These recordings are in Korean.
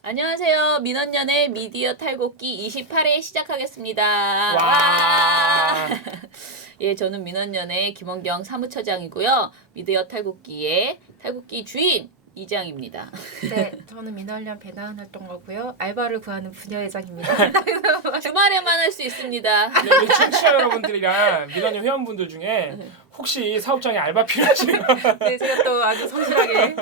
안녕하세요. 민원연의 미디어 탈곡기 28회 시작하겠습니다. 와. 예, 저는 민원연의 김원경 사무처장이고요. 미디어 탈곡기의 탈곡기 주인 이장입니다. 네, 저는 민원련 배당 활동가고요. 알바를 구하는 부녀회장입니다. 주말에만 할 수 있습니다. 네, 우리 청취자 여러분들이랑 민원연 회원분들 중에 혹시 사업장에 알바 필요하시면 네, 제가 또 아주 성실하게.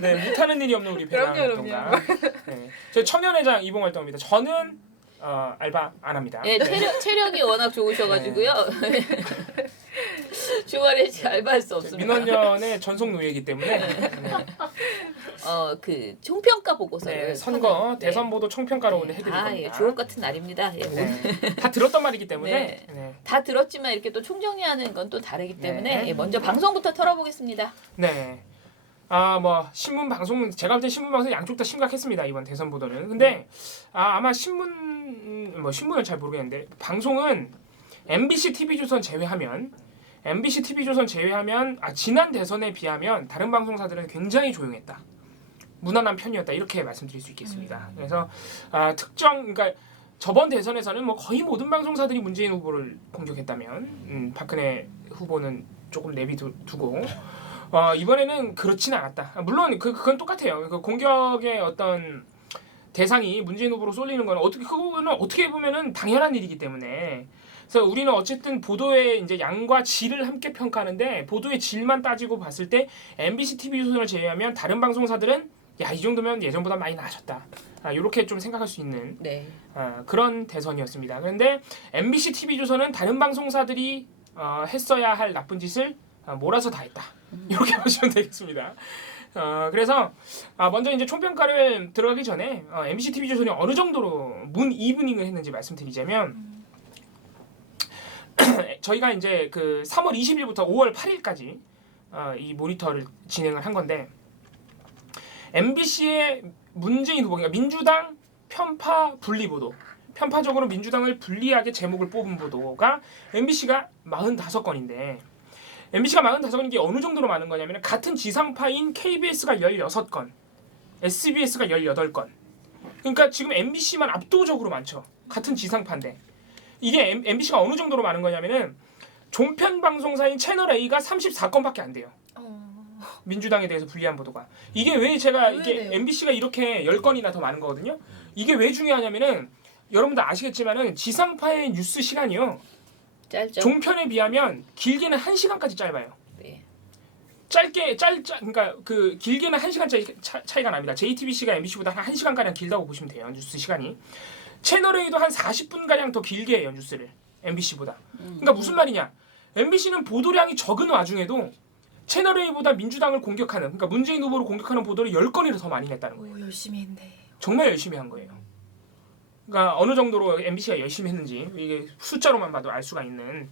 네, 못하는 일이 없는 우리 배당 그럼요, 활동가. 네, 저희 청년회장 이봉활동입니다. 저는 알바 안 합니다. 예, 체력이 워낙 좋으셔가지고요. 주말에 알바할 수 없습니다. 민원연의 전속 노예이기 때문에 그 총평가 보고서를 네, 선거 네. 대선 보도 총평가로 오늘 해드릴 겁니다. 예, 주옥 같은 날입니다. 예, 오늘. 네, 다 들었던 말이기 때문에 네. 네. 다 들었지만 이렇게 또 총정리하는 건 또 다르기 때문에 네. 예, 먼저 방송부터 털어보겠습니다. 네. 뭐 신문 방송 제가 볼 때 신문 방송 양쪽 다 심각했습니다 이번 대선 보도는. 근데 아마 신문은 잘 모르겠는데 방송은 MBC TV조선 제외하면 지난 대선에 비하면 다른 방송사들은 굉장히 조용했다. 무난한 편이었다 이렇게 말씀드릴 수 있겠습니다. 그래서 그러니까 저번 대선에서는 뭐 거의 모든 방송사들이 문재인 후보를 공격했다면 박근혜 후보는 조금 내비두고 이번에는 그렇지는 않았다. 물론 그건 똑같아요. 그 공격의 어떤 대상이 문재인 후보로 쏠리는 건 그거는 어떻게 보면은 당연한 일이기 때문에. 그래서 우리는 어쨌든 보도의 이제 양과 질을 함께 평가하는데 보도의 질만 따지고 봤을 때 MBC TV조선을 제외하면 다른 방송사들은 이 정도면 예전보다 많이 나아졌다. 이렇게 좀 생각할 수 있는 네. 그런 대선이었습니다. 그런데 MBC TV조선은 다른 방송사들이 했어야 할 나쁜 짓을 몰아서 다 했다. 이렇게 보시면 되겠습니다. 그래서 먼저 이제 총평가를 들어가기 전에 MBC TV조선이 어느 정도로 문 이브닝을 했는지 말씀드리자면 저희가 이제 그 3월 20일부터 5월 8일까지 이 모니터를 진행을 한 건데 MBC의 문재인 후보, 그러니까 민주당 편파 분리 보도, 편파적으로 민주당을 불리하게 제목을 뽑은 보도가 MBC가 45건인데 MBC가 45건인 게 어느 정도로 많은 거냐면 같은 지상파인 KBS가 16건, SBS가 18건. 그러니까 지금 MBC만 압도적으로 많죠. 같은 지상파인데. 이게 MBC가 어느 정도로 많은 거냐면은 종편 방송사인 채널A가 34건밖에 안 돼요. 민주당에 대해서 불리한 보도가. 이게 왜 제가 이게 MBC가 이렇게 10건이나 더 많은 거거든요. 이게 왜 중요하냐면은 여러분들 아시겠지만은 지상파의 뉴스 시간이요. 짧죠. 종편에 비하면 길게는 1시간까지 짧아요. 네. 그러니까 그 길게는 1시간 차이가 납니다. JTBC가 MBC보다 한 1시간 가량 길다고 보시면 돼요. 뉴스 시간이. 채널A도 한 40분 가량 더 길게 해요, 뉴스를. MBC보다. 그러니까 무슨 말이냐? MBC는 보도량이 적은 와중에도 채널A보다 민주당을 공격하는, 그러니까 문재인 후보를 공격하는 보도를 10건이나 더 많이 냈다는 거예요. 오, 열심히 했네. 정말 열심히 한 거예요. 그러니까 어느 정도로 MBC가 열심히 했는지 이게 숫자로만 봐도 알 수가 있는.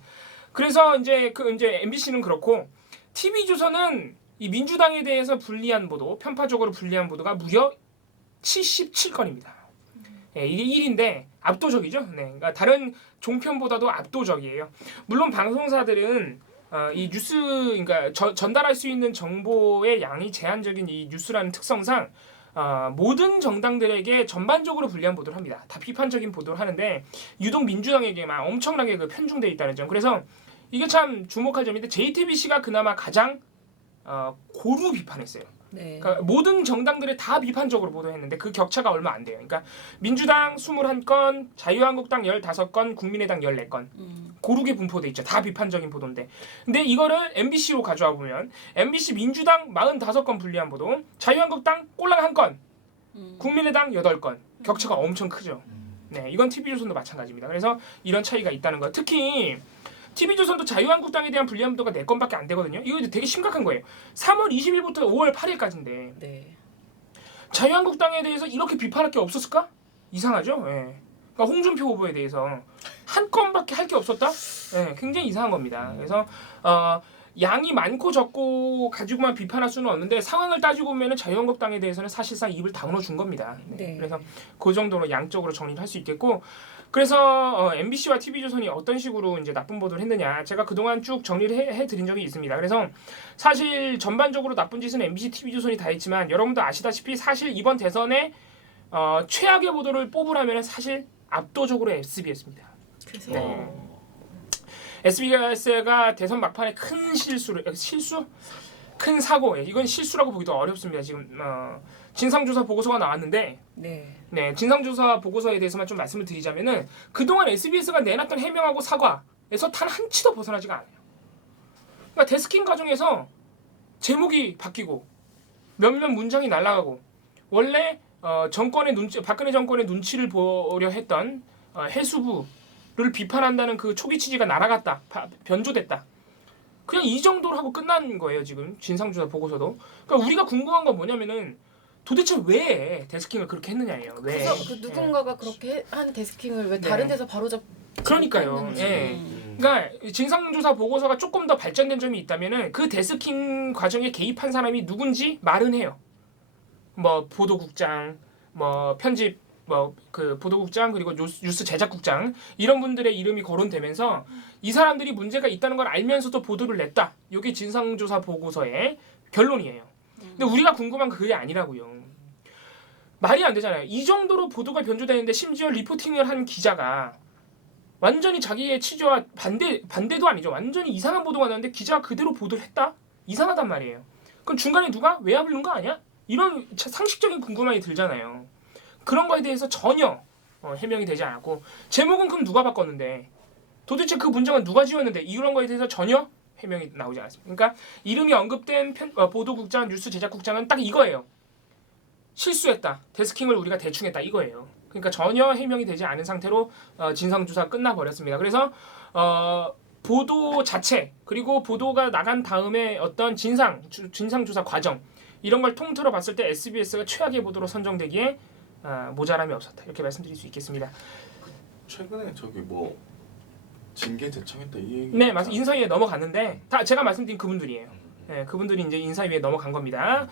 그래서 이제 MBC는 그렇고 TV조선은 이 민주당에 대해서 불리한 보도, 편파적으로 불리한 보도가 무려 77건입니다. 예, 이게 1인데 압도적이죠. 네, 그러니까 다른 종편보다도 압도적이에요. 물론 방송사들은 이 뉴스, 그러니까 전달할 수 있는 정보의 양이 제한적인 이 뉴스라는 특성상 모든 정당들에게 전반적으로 불리한 보도를 합니다. 다 비판적인 보도를 하는데 유독 민주당에게만 엄청나게 편중돼 있다는 점. 그래서 이게 참 주목할 점인데 JTBC가 그나마 가장 고루 비판했어요. 네. 그러니까 모든 정당들을 다 비판적으로 보도했는데 그 격차가 얼마 안 돼요. 그러니까 민주당 21건, 자유한국당 15건, 국민의당 14건. 고르게 분포돼 있죠. 다 비판적인 보도인데. 근데 이거를 MBC로 가져와 보면 MBC 민주당 45건 불리한 보도, 자유한국당 꼴랑 1건, 국민의당 8건. 격차가 엄청 크죠. 네, 이건 TV조선도 마찬가지입니다. 그래서 이런 차이가 있다는 거. 특히 TV조선도 자유한국당에 대한 불리한 보도가 4건밖에 안 되거든요. 이거 되게 심각한 거예요. 3월 20일부터 5월 8일까지인데 네. 자유한국당에 대해서 이렇게 비판할 게 없었을까? 이상하죠. 예. 그러니까 홍준표 후보에 대해서 한 건밖에 할 게 없었다? 예, 굉장히 이상한 겁니다. 그래서 양이 많고 적고 가지고만 비판할 수는 없는데 상황을 따지고 보면 자유한국당에 대해서는 사실상 입을 다물어 준 겁니다. 네. 그래서 그 정도로 양적으로 정리를 할 수 있겠고, 그래서 MBC와 TV조선이 어떤 식으로 이제 나쁜 보도를 했느냐, 제가 그동안 쭉 정리를 해드린 적이 있습니다. 그래서 사실 전반적으로 나쁜 짓은 MBC, TV조선이 다 했지만 여러분도 아시다시피 사실 이번 대선에 최악의 보도를 뽑으라면 사실 압도적으로 SBS입니다. 그래서 네. SBS가 대선 막판에 큰 큰 사고, 이건 실수라고 보기도 어렵습니다. 지금 진상조사 보고서가 나왔는데, 네, 진상조사 보고서에 대해서만 좀 말씀을 드리자면은 그동안 SBS가 내놨던 해명하고 사과에서 단 한 치도 벗어나지가 않아요. 그러니까 데스킹 과정에서 제목이 바뀌고 몇몇 문장이 날아가고 원래 박근혜 정권의 눈치를 보려 했던 해수부를 비판한다는 그 초기 취지가 날아갔다, 변조됐다. 그냥 이 정도로 하고 끝난 거예요 지금 진상조사 보고서도. 그러니까 우리가 궁금한 건 뭐냐면은 도대체 왜 데스킹을 그렇게 했느냐예요. 왜? 그래서 그 누군가가 그렇게 한 데스킹을 왜 다른 데서 바로잡? 그러니까요. 예. 그러니까 진상조사 보고서가 조금 더 발전된 점이 있다면은 그 데스킹 과정에 개입한 사람이 누군지 말은 해요. 뭐 보도국장, 뭐 편집, 뭐 그 보도국장 그리고 뉴스 제작국장 이런 분들의 이름이 거론되면서 이 사람들이 문제가 있다는 걸 알면서도 보도를 냈다. 이게 진상조사 보고서의 결론이에요. 근데 우리가 궁금한 건 그게 아니라고요. 말이 안 되잖아요. 이 정도로 보도가 변조되는데 심지어 리포팅을 한 기자가 완전히 자기의 취지와 반대도 아니죠. 완전히 이상한 보도가 나는데 기자가 그대로 보도를 했다? 이상하단 말이에요. 그럼 중간에 누가 외압을 넣은 거 아니야? 이런 상식적인 궁금함이 들잖아요. 그런 거에 대해서 전혀 해명이 되지 않았고 제목은 그럼 누가 바꿨는데 도대체 그 문장은 누가 지웠는데 이런 거에 대해서 전혀 해명이 나오지 않았습니다. 그러니까 이름이 언급된 보도국장, 뉴스 제작국장은 딱 이거예요. 실수했다. 데스킹을 우리가 대충 했다. 이거예요. 그러니까 전혀 해명이 되지 않은 상태로 진상조사가 끝나버렸습니다. 그래서 보도 자체 그리고 보도가 나간 다음에 어떤 진상조사 과정 이런 걸 통틀어 봤을 때 SBS가 최악의 보도로 선정되기에 모자람이 없었다. 이렇게 말씀드릴 수 있겠습니다. 최근에 저기 뭐 징계 제청했다 이 얘기. 네, 맞습니다. 인사위에 넘어갔는데 다 제가 말씀드린 그분들이에요. 네, 그분들이 이제 인사위에 넘어간 겁니다.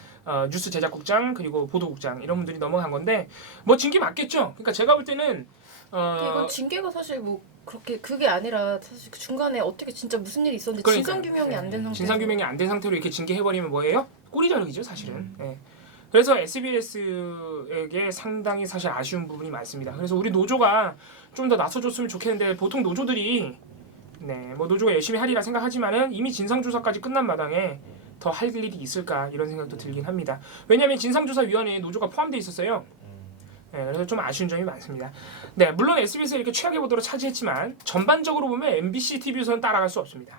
뉴스 제작국장 그리고 보도국장 이런 분들이 넘어간 건데 뭐 징계 맞겠죠. 그러니까 제가 볼 때는 이건 징계가 사실 뭐 그렇게 그게 아니라 사실 그 중간에 어떻게 진짜 무슨 일이 있었는데 그러니까요. 진상 규명이 안 된 상태. 진상 규명이 안 된 상태로 이렇게 징계해버리면 뭐예요? 꼬리 자르기죠, 사실은. 네. 그래서 SBS에게 상당히 사실 아쉬운 부분이 많습니다. 그래서 우리 노조가 좀 더 나서줬으면 좋겠는데 보통 노조들이 뭐 노조가 열심히 하리라 생각하지만은 이미 진상조사까지 끝난 마당에 더 할 일이 있을까 이런 생각도 들긴 합니다. 왜냐하면 진상조사위원회에 노조가 포함되어 있었어요. 네, 그래서 좀 아쉬운 점이 많습니다. 네, 물론 SBS가 이렇게 최악의 보도를 차지했지만 전반적으로 보면 MBC TV에서는 따라갈 수 없습니다.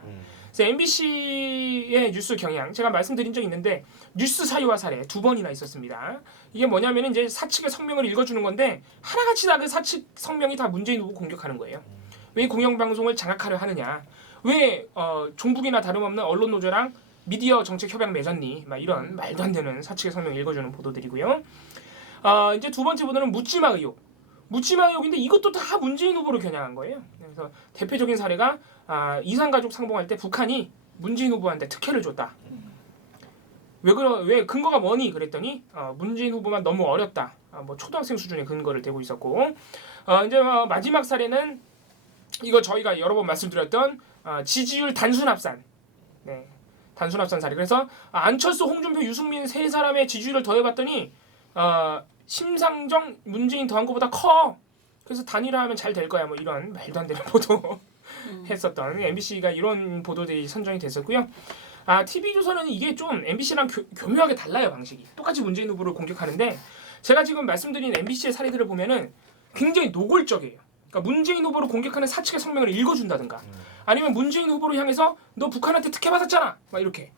그래서 MBC의 뉴스 경향 제가 말씀드린 적이 있는데 뉴스 사유와 사례 2번이나 있었습니다. 이게 뭐냐면 이제 사측의 성명을 읽어주는 건데 하나같이 다 그 사측 성명이 다 문재인 후보 공격하는 거예요. 왜 공영방송을 장악하려 하느냐? 왜 종북이나 다름없는 언론 노조랑 미디어 정책 협약 맺었니? 막 이런 말도 안 되는 사측의 성명 읽어주는 보도들이고요. 이제 두 번째 보도는 묻지마 의혹. 묻지마 의혹인데 이것도 다 문재인 후보로 겨냥한 거예요. 그래서 대표적인 사례가 이산가족 상봉할 때 북한이 문재인 후보한테 특혜를 줬다. 왜 근거가 뭐니? 그랬더니 문재인 후보만 너무 어렸다. 뭐 초등학생 수준의 근거를 대고 있었고 이제 마지막 사례는 이거 저희가 여러 번 말씀드렸던 지지율 단순 합산. 네, 단순 합산 사례. 그래서 안철수, 홍준표, 유승민 세 사람의 지지율을 더해봤더니 심상정, 문재인 더한 것보다 커. 그래서 단일화하면 잘 될 거야. 뭐 이런 말도 안 되는 보도 했었던 MBC가 이런 보도들이 선정이 됐었고요. TV조선은 이게 좀 MBC랑 교묘하게 달라요. 방식이. 똑같이 문재인 후보를 공격하는데 제가 지금 말씀드린 MBC의 사례들을 보면은 굉장히 노골적이에요. 그러니까 문재인 후보를 공격하는 사측의 성명을 읽어준다든가 아니면 문재인 후보를 향해서 너 북한한테 특혜 받았잖아. 막 이렇게.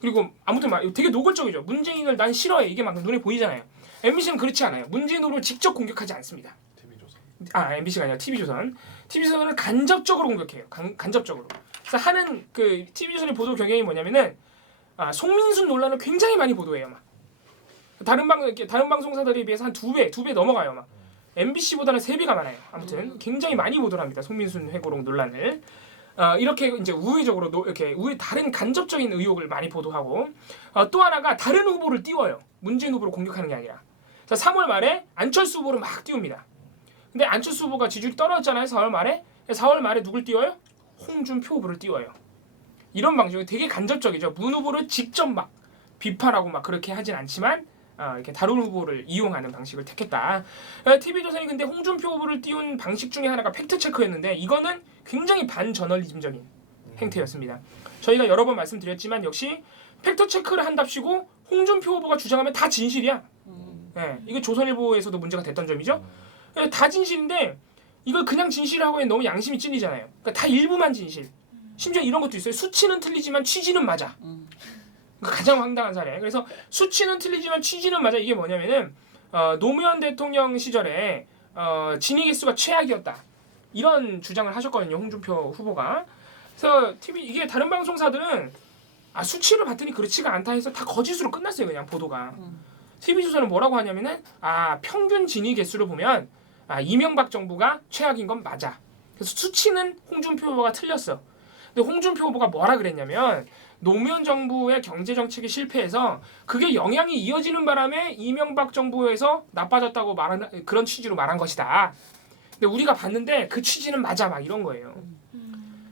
그리고 아무튼 막 되게 노골적이죠. 문재인을 난 싫어해. 이게 막 눈에 보이잖아요. MBC는 그렇지 않아요. 문재인 후보를 직접 공격하지 않습니다. MBC가 아니라 TV조선. TV조선은 간접적으로 공격해요. 간접적으로. 그래서 하는 그 TV조선의 보도 경향이 뭐냐면은 송민순 논란을 굉장히 많이 보도해요. 막 다른 방송사들에 비해서 한 2배 넘어가요. 막 MBC보다는 3배가 많아요. 아무튼 굉장히 많이 보도를 합니다. 송민순 회고록 논란을. 이렇게 이제 우회적으로 이렇게 다른 간접적인 의혹을 많이 보도하고 또 하나가 다른 후보를 띄워요. 문재인 후보를 공격하는 게 아니라. 그래서 3월 말에 안철수 후보를 막 띄웁니다. 근데 안철수 후보가 지지율이 떨어졌잖아요. 4월 말에. 4월 말에 누굴 띄워요? 홍준표 후보를 띄워요. 이런 방식이 되게 간접적이죠. 문 후보를 직접 막 비판하고 막 그렇게 하진 않지만 이렇게 다른 후보를 이용하는 방식을 택했다. TV조선이 근데 홍준표 후보를 띄운 방식 중에 하나가 팩트 체크였는데 이거는 굉장히 반저널리즘적인 행태였습니다. 저희가 여러 번 말씀드렸지만 역시 팩트 체크를 한답시고 홍준표 후보가 주장하면 다 진실이야. 예, 이게 조선일보에서도 문제가 됐던 점이죠. 다 진실인데 이걸 그냥 진실하고 너무 양심이 찔리잖아요. 그러니까 다 일부만 진실. 심지어 이런 것도 있어요. 수치는 틀리지만 취지는 맞아. 가장 황당한 사례. 그래서 수치는 틀리지만 취지는 맞아. 이게 뭐냐면은 노무현 대통령 시절에 진위 개수가 최악이었다. 이런 주장을 하셨거든요. 홍준표 후보가. 그래서 이게 다른 방송사들은 수치를 봤더니 그렇지가 않다 해서 다 거짓으로 끝났어요. 그냥 보도가. TV조선은 뭐라고 하냐면은 평균 진위 개수를 보면 이명박 정부가 최악인 건 맞아. 그래서 수치는 홍준표 후보가 틀렸어. 근데 홍준표 후보가 뭐라 그랬냐면 노무현 정부의 경제 정책이 실패해서 그게 영향이 이어지는 바람에 이명박 정부에서 나빠졌다고 말하는 그런 취지로 말한 것이다. 근데 우리가 봤는데 그 취지는 맞아 막 이런 거예요.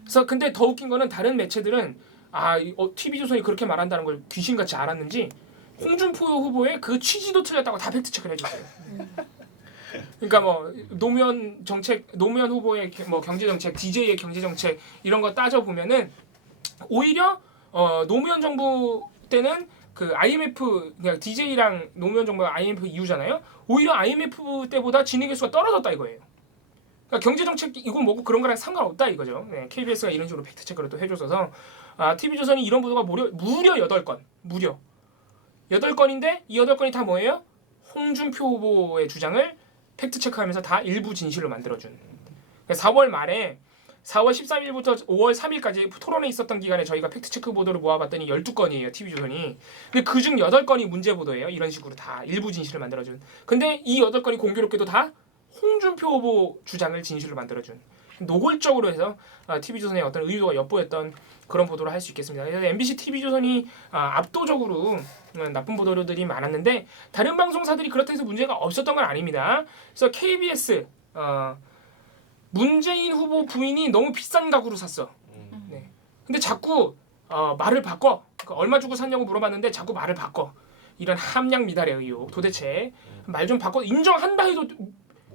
그래서 근데 더 웃긴 거는 다른 매체들은 TV조선이 그렇게 말한다는 걸 귀신같이 알았는지 홍준표 후보의 그 취지도 틀렸다고 다 팩트 체크를 해줬어요. 그러니까 뭐 노무현 후보의 뭐 경제 정책, DJ의 경제 정책 이런 거 따져 보면은 오히려 노무현 정부 때는 그 IMF 그냥 DJ랑 노무현 정부가 IMF 이후잖아요. 오히려 IMF 때보다 진위 개수가 떨어졌다 이거예요. 그러니까 경제 정책 이거 뭐고 그런 거랑 상관없다 이거죠. 네, KBS가 이런 식으로 팩트 체크를 또 해줘서 TV조선이 이런 보도가 무려 8건 무려 8건인데 이 8건이 다 뭐예요? 홍준표 후보의 주장을 팩트 체크하면서 다 일부 진실로 만들어준. 4월 말에 4월 13일부터 5월 3일까지 토론회 있었던 기간에 저희가 팩트 체크 보도를 모아봤더니 12건이에요. TV조선이. 근데 그중 8건이 문제 보도예요. 이런 식으로 다 일부 진실을 만들어준. 근데 이 8건이 공교롭게도 다 홍준표 후보 주장을 진실로 만들어준. 노골적으로 해서 TV조선의 어떤 의도가 엿보였던 그런 보도를 할 수 있겠습니다. 그래서 MBC TV조선이 압도적으로 나쁜 보도들이 많았는데 다른 방송사들이 그렇다 해서 문제가 없었던 건 아닙니다. 그래서 KBS 문재인 후보 부인이 너무 비싼 가구로 샀어. 네. 근데 자꾸 말을 바꿔. 그러니까 얼마 주고 샀냐고 물어봤는데 자꾸 말을 바꿔. 이런 함량 미달의 의혹. 도대체 말 좀 바꿔 인정한다 해도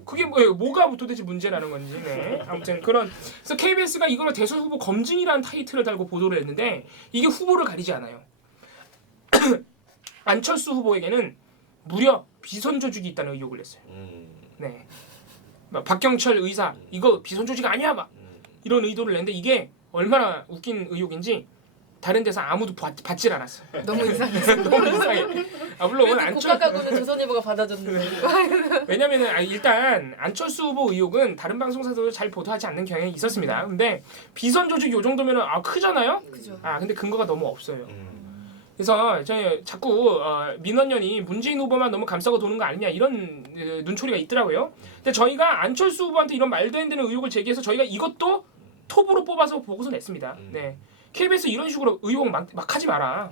그게 뭐가 도대체 문제라는 건지. 네. 아무튼 그래서 KBS가 이거를 대선 후보 검증이라는 타이틀을 달고 보도를 했는데 이게 후보를 가리지 않아요. 안철수 후보에게는 무려 비선 조직이 있다는 의혹을 냈어요. 네. 막 박경철 의사 이거 비선 조직 아니야 막 이런 의도를 냈는데 이게 얼마나 웃긴 의혹인지 다른 데서 아무도 받질 않았어. 너무 이상해. 너무 이상해. 물론 국가 가구는 조선일보가 받아줬는데. 왜냐면은 일단 안철수 후보 의혹은 다른 방송사도 잘 보도하지 않는 경향이 있었습니다. 근데 비선 조직 요 정도면은 크잖아요. 그죠. 근데 근거가 너무 없어요. 그래서 저희 자꾸 민원연이 문재인 후보만 너무 감싸고 도는 거 아니냐 이런 눈초리가 있더라고요. 근데 저희가 안철수 후보한테 이런 말도 안 되는 의혹을 제기해서 저희가 이것도 톱으로 뽑아서 보고서 냈습니다. 네. KBS 이런 식으로 의혹 막 하지 마라.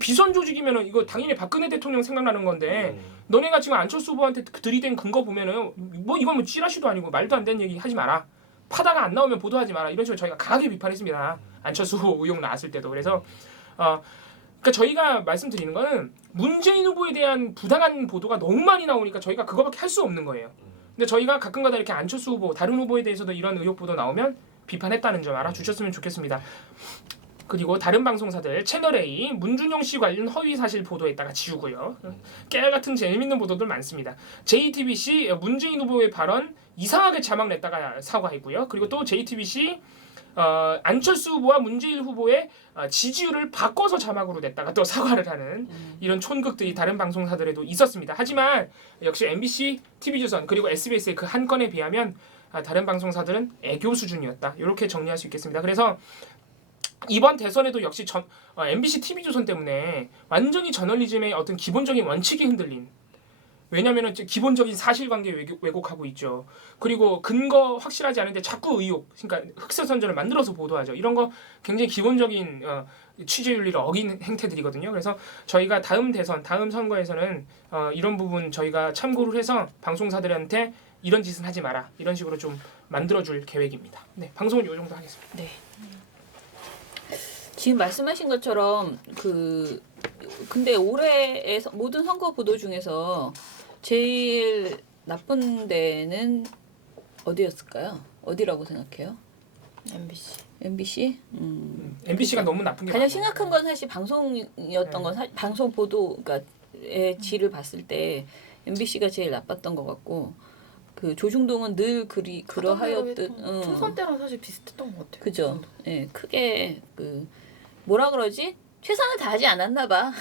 비선 조직이면은 이거 당연히 박근혜 대통령 생각나는 건데 너네가 지금 안철수 후보한테 들이댄 근거 보면은 뭐 이건 뭐 찌라시도 아니고 말도 안 되는 얘기 하지 마라. 파다가 안 나오면 보도하지 마라. 이런 식으로 저희가 강하게 비판했습니다. 안철수 후보 의혹 나왔을 때도. 그래서 그러니까 저희가 말씀드리는 거는 문재인 후보에 대한 부당한 보도가 너무 많이 나오니까 저희가 그거밖에 할 수 없는 거예요. 근데 저희가 가끔가다 이렇게 안철수 후보 다른 후보에 대해서도 이런 의혹 보도 나오면 비판했다는 점 알아주셨으면 좋겠습니다. 그리고 다른 방송사들 채널A 문준용 씨 관련 허위 사실 보도했다가 지우고요. 깨알같은 재밌는 보도들 많습니다. JTBC 문재인 후보의 발언 이상하게 자막 냈다가 사과했고요. 그리고 또 JTBC 안철수 후보와 문재인 후보의 지지율을 바꿔서 자막으로 냈다가 또 사과를 하는 이런 촌극들이 다른 방송사들에도 있었습니다. 하지만 역시 MBC, TV조선 그리고 SBS의 그 한 건에 비하면 다른 방송사들은 애교 수준이었다. 이렇게 정리할 수 있겠습니다. 그래서 이번 대선에도 역시 MBC, TV조선 때문에 완전히 저널리즘의 어떤 기본적인 원칙이 흔들린. 왜냐하면 기본적인 사실관계 왜곡하고 있죠. 그리고 근거 확실하지 않은데 자꾸 의혹, 그러니까 흑색선전을 만들어서 보도하죠. 이런 거 굉장히 기본적인 취재윤리를 어긴 행태들이거든요. 그래서 저희가 다음 대선, 다음 선거에서는 이런 부분 저희가 참고를 해서 방송사들한테 이런 짓은 하지 마라. 이런 식으로 좀 만들어줄 계획입니다. 네, 방송은 이 정도 하겠습니다. 네. 지금 말씀하신 것처럼 그 근데 올해의 모든 선거 보도 중에서 제일 나쁜 데는 어디였을까요? 어디라고 생각해요? MBC. MBC? MBC가 너무 나쁜 게 가장 많아요. 심각한 건 사실 방송이었던 건 방송 보도 그러니까의 질을 봤을 때 MBC가 제일 나빴던 것 같고 그 조중동은 늘 그러하였듯 총선 때랑 사실 비슷했던 것 같아요. 그죠? 예, 크게 그 뭐라 그러지? 최선을 다하지 않았나 봐.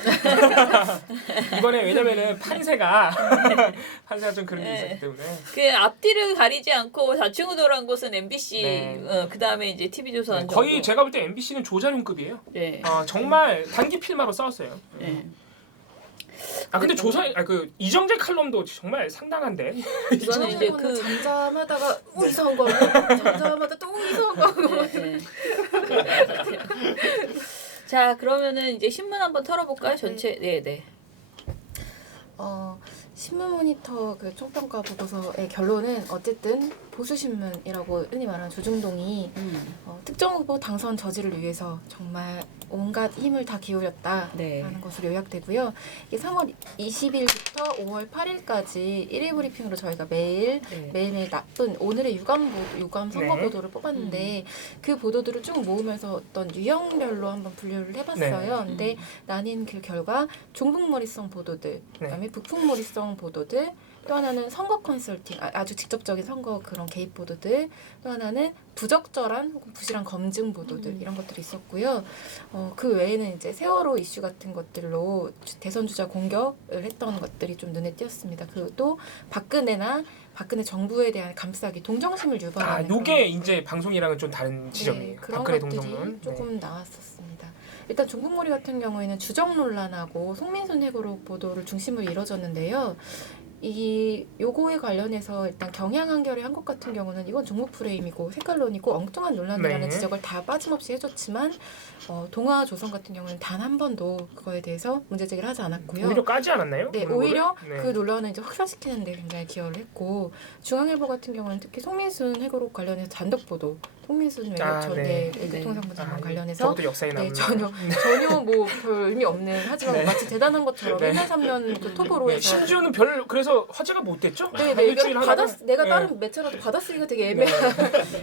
이번에 왜냐면은 판세가 좀 그런 게 네. 있었기 때문에 그 앞뒤를 가리지 않고 좌충우돌한 곳은 MBC, 네. 그 다음에 이제 TV조선 정도. 거의 제가 볼 때 MBC는 조자룡급이에요. 네. 정말 단기 필마로 싸웠어요. 네. 근데 그 이정재 칼럼도 정말 상당한데. 이거는 이제 이제 잠잠하다가 이상한 거 하고 잠잠하다 또 이상한 거 하고 네. 자 그러면은 이제 신문 한번 털어볼까요? 전체 네네. 신문 모니터 그 총평가 보고서의 결론은 어쨌든 보수 신문이라고 흔히 말하는 조중동이 특정 후보 당선 저지를 위해서 정말 온갖 힘을 다 기울였다라는 네. 것으로 요약되고요. 이게 3월 20일부터 5월 8일까지 1일 브리핑으로 저희가 매일매일 나쁜 오늘의 유감 선거 네. 보도를 뽑았는데 그 보도들을 쭉 모으면서 어떤 유형별로 한번 분류를 해봤어요. 네. 근데 나뉜 그 결과 종북머리성 보도들, 그다음에 북풍머리성 보도들, 또 하나는 선거 컨설팅, 아주 직접적인 선거 그런 개입 보도들, 또 하나는 부적절한 혹은 부실한 검증 보도들 이런 것들이 있었고요. 그 외에는 이제 세월호 이슈 같은 것들로 대선 주자 공격을 했던 것들이 좀 눈에 띄었습니다. 그것도 박근혜 정부에 대한 감싸기, 동정심을 유발하는 요게 이제 방송이랑은 좀 다른 지점이에요. 그런 박근혜 것들이 동정론. 조금 나왔었습니다. 일단 종북머리 같은 경우에는 주적 논란하고 송민순 회고록 보도를 중심으로 이뤄졌는데요. 요거에 관련해서 일단 경향 한결의 한국 같은 경우는 이건 종북 프레임이고 색깔론이고 엉뚱한 논란이라는 네. 지적을 다 빠짐없이 해줬지만 동아 조선 같은 경우는 단 한 번도 그거에 대해서 문제 제기를 하지 않았고요. 오히려 까지 않았나요? 네, 그런 오히려 거를? 그 논란을 이제 확산시키는 데 굉장히 기여를 했고 중앙일보 같은 경우는 특히 송민순 회고록 관련해서 단독 보도, 송민순 네. 외교통상부 장관 네. 관련해서 저것도 역사에 남는. 전혀 뭐 별 의미 없는 하지만 네. 마치 대단한 것처럼 네. 1년 3년 그 토보로 해서 심지어는 그래서 화제가 못 됐죠? 네, 일주일 하다가. 내가 네. 다른 매체라도 받아쓰기가 되게 애매한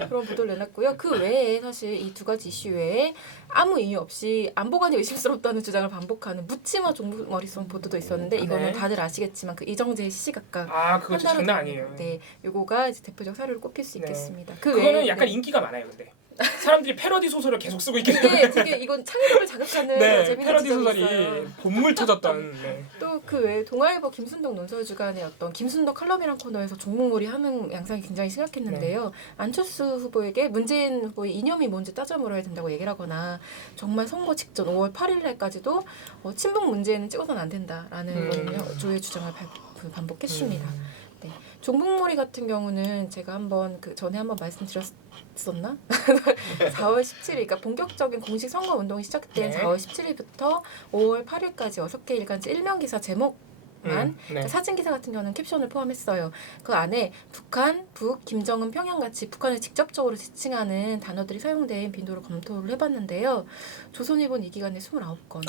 그런 보도를 내놨고요. 그 외에 사실 이 두 가지 이슈 외에 아무 이유 없이 안보관이 의심스럽다는 주장을 반복하는 묻지마 종북머리성 보도도 있었는데 이거는 네. 다들 아시겠지만 그 이정재의 시시각각 그거 진짜 장난 아니에요. 네, 요거가 이제 대표적 사례로 꼽힐 수 네. 있겠습니다. 그거는 외에, 약간 네. 인기가 많아요, 근데. 사람들이 패러디 소설을 계속 쓰고 있기 때문에. 이게 되게 이건 창의력을 자극하는 재밌는 패러디 지점이 소설이 있어요. 본물 터졌던. 네. 또 그 외에 동아일보 김순덕 논설 주간의 어떤 김순덕 칼럼이란 코너에서 종북몰이 하는 양상이 굉장히 심각했는데요. 안철수 후보에게 문재인 후보의 이념이 뭔지 따져 물어야 된다고 얘기를 하거나 정말 선거 직전 5월 8일 날까지도 친북 문제는 찍어서는 안 된다라는 조의 주장을 반복했습니다. 네. 종북몰이 같은 경우는 제가 한번 그 전에 한번 말씀드렸었나? 4월 17일, 그러니까 본격적인 공식 선거 운동이 시작된 네. 4월 17일부터 5월 8일까지 6개 일간지 일면 기사 제목만 그러니까 사진 기사 같은 경우는 캡션을 포함했어요. 그 안에 북한, 김정은, 평양같이 북한을 직접적으로 지칭하는 단어들이 사용된 빈도를 검토를 해봤는데요. 조선일보는 이 기간에 29건.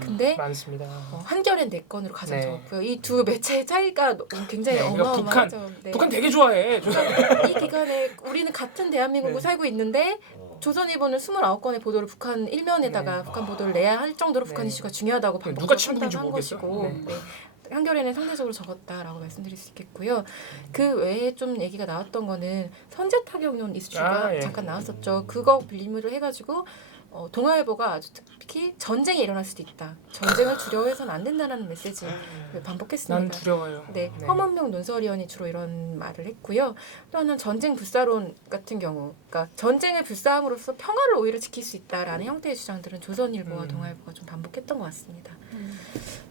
근데 많습니다. 한겨레는 4건으로 가장 네. 적었고요. 이 두 매체의 차이가 굉장히 네, 그러니까 어마어마하죠. 네. 북한 되게 좋아해. 이 기간에 우리는 같은 대한민국을 네. 살고 있는데 조선일보는 29건의 보도를 북한 일면에다가 네. 북한 보도를 내야 할 정도로 북한 네. 이슈가 중요하다고 누가 반복적으로 친북인지 판단한 모르겠어요. 것이고 네. 네. 한겨레는 상대적으로 적었다라고 말씀드릴 수 있겠고요. 그 외에 좀 얘기가 나왔던 거는 선제 타격론 이슈가 잠깐 나왔었죠. 그거 빌림으로 해가지고 동아일보가 아주 특히 전쟁이 일어날 수도 있다. 전쟁을 두려워해서는 안 된다는 메시지를 반복했습니다. 난 두려워요. 네, 허먼명 논설위원이 주로 이런 말을 했고요. 또 하나는 전쟁 불사론 같은 경우, 그러니까 전쟁을 불사함으로써 평화를 오히려 지킬 수 있다라는 형태의 주장들은 조선일보와 동아일보가 좀 반복했던 것 같습니다.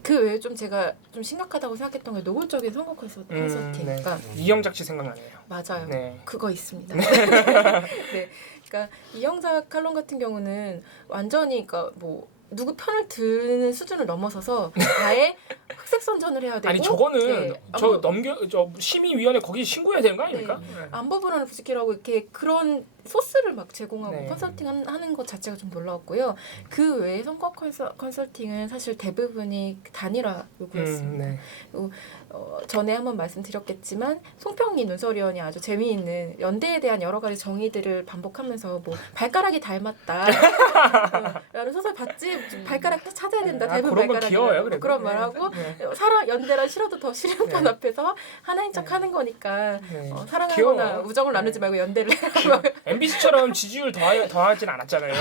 그 외에 좀 제가 좀 심각하다고 생각했던 게 노골적인 선거 컨설팅. 네. 그러니까 이영작 씨 생각나네요. 맞아요. 네. 그거 있습니다. 네, 그러니까 이영작 칼럼 같은 경우는 완전히 그러니까 뭐 누구 편을 드는 수준을 넘어서서 아예 흑색 선전을 해야 되고 아니 저거는 네, 저 심의위원회 거기 신고해야 되는 거 아닙니까? 네. 안보 불안을 부추기라고 이렇게 그런 소스를 막 제공하고 네. 컨설팅 하는 것 자체가 좀 놀라웠고요. 그 외에 성과 컨설팅은 사실 대부분이 단일화 요구였습니다. 네. 전에 한번 말씀드렸겠지만 송평리 논설위원이 아주 재미있는 연대에 대한 여러 가지 정의들을 반복하면서 뭐 발가락이 닮았다 라는 소설 봤지 발가락 찾아야 된다 대부분 그런 건 귀여워요. 발가락이라고 그래도. 그런 네. 말하고 네. 연대란 싫어도 더 싫은 편 네. 앞에서 하나인 척 하는 거니까 네. 사랑하거나 귀여워. 우정을 네. 나누지 말고 연대를 MBC처럼 지지율 더하진 않았잖아요.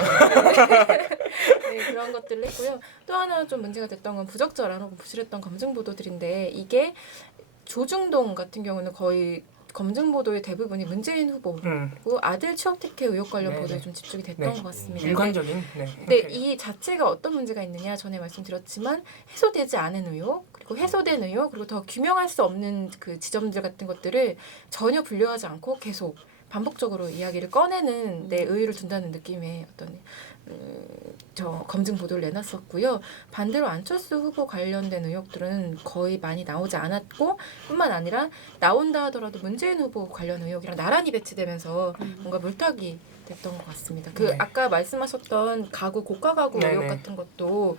네, 그런 것들을 했고요. 또 하나 좀 문제가 됐던 건 부적절한 혹은 부실했던 검증 보도들인데 이게 조중동 같은 경우는 거의 검증 보도의 대부분이 문재인 후보 그리고 아들 취업 특혜 의혹 관련 네, 보도에 네. 좀 집중이 됐던 네. 것 같습니다. 일관적인. 네, 이 자체가 어떤 문제가 있느냐 전에 말씀드렸지만 해소되지 않은 의혹 그리고 해소된 의혹 그리고 더 규명할 수 없는 그 지점들 같은 것들을 전혀 분류하지 않고 계속 반복적으로 이야기를 꺼내는 데 의의를 둔다는 느낌의 어떤 저 검증 보도를 내놨었고요. 반대로 안철수 후보 관련된 의혹들은 거의 많이 나오지 않았고 뿐만 아니라 나온다 하더라도 문재인 후보 관련 의혹이랑 나란히 배치되면서 뭔가 물타기 됐던 것 같습니다. 그 네. 아까 말씀하셨던 가구 고가 가구 네네. 의혹 같은 것도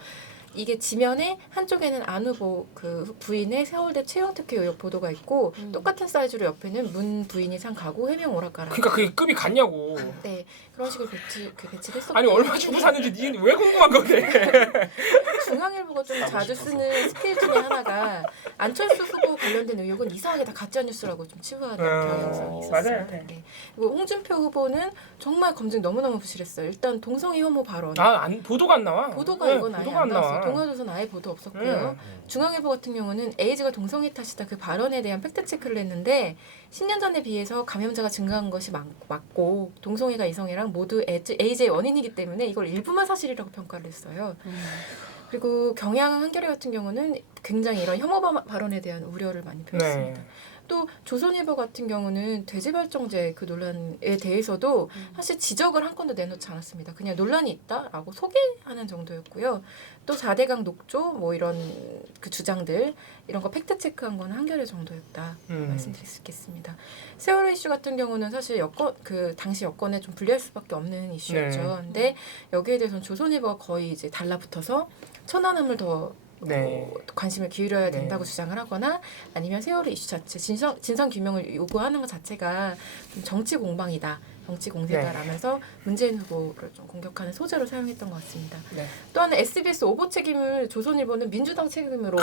이게 지면에 한쪽에는 안 후보 그 부인의 세월대 채용 특혜 의혹 보도가 있고 똑같은 사이즈로 옆에는 문 부인이 산 가구 해명 오락가락. 그러니까 그게 급이 같냐고. 네 그런 식으로 배치를 했었고. 아니 얼마 주고 샀는지 니는 왜 궁금한 건데? 중앙일보가 좀 자주 쓰는 스킬 중에 하나가 안철수 후보 관련된 의혹은 이상하게 다 가짜 뉴스라고 좀 치부하는 경향성이 있었어요. 맞아요. 네. 그리고 홍준표 후보는 정말 검증 너무너무 부실했어요. 일단 동성애 혐오 발언. 보도가 안 나와. 보도가 네, 이건 아예 보도가 안 나왔어요. 나와. 동아조선 아예 보도 없었고요. 중앙일보 같은 경우는 에이즈가 동성애 탓이다 그 발언에 대한 팩트 체크를 했는데 10년 전에 비해서 감염자가 증가한 것이 맞고 동성애가 이성애랑 모두 에이즈의 원인이기 때문에 이걸 일부만 사실이라고 평가를 했어요. 그리고 경향 한겨레 같은 경우는 굉장히 이런 혐오 발언에 대한 우려를 많이 표했습니다. 네. 또 조선일보 같은 경우는 돼지발정제 그 논란에 대해서도 사실 지적을 한 건도 내놓지 않았습니다. 그냥 논란이 있다라고 소개하는 정도였고요. 또 4대강 녹조 뭐 이런 그 주장들 이런 거 팩트 체크한 건 한겨레 정도였다 말씀드릴 수 있겠습니다. 세월호 이슈 같은 경우는 사실 그 당시 여권에 좀 불리할 수밖에 없는 이슈였죠. 네. 근데 여기에 대해서는 조선일보가 거의 이제 달라붙어서 천안함을 더 네. 관심을 기울여야 된다고 네. 주장을 하거나 아니면 세월호 이슈 자체 진상 규명을 요구하는 것 자체가 좀 정치 공방이다, 정치 공세다라면서 문재인 후보를 좀 공격하는 소재로 사용했던 것 같습니다. 네. 또 하나 SBS 오보 책임을 조선일보는 민주당 책임으로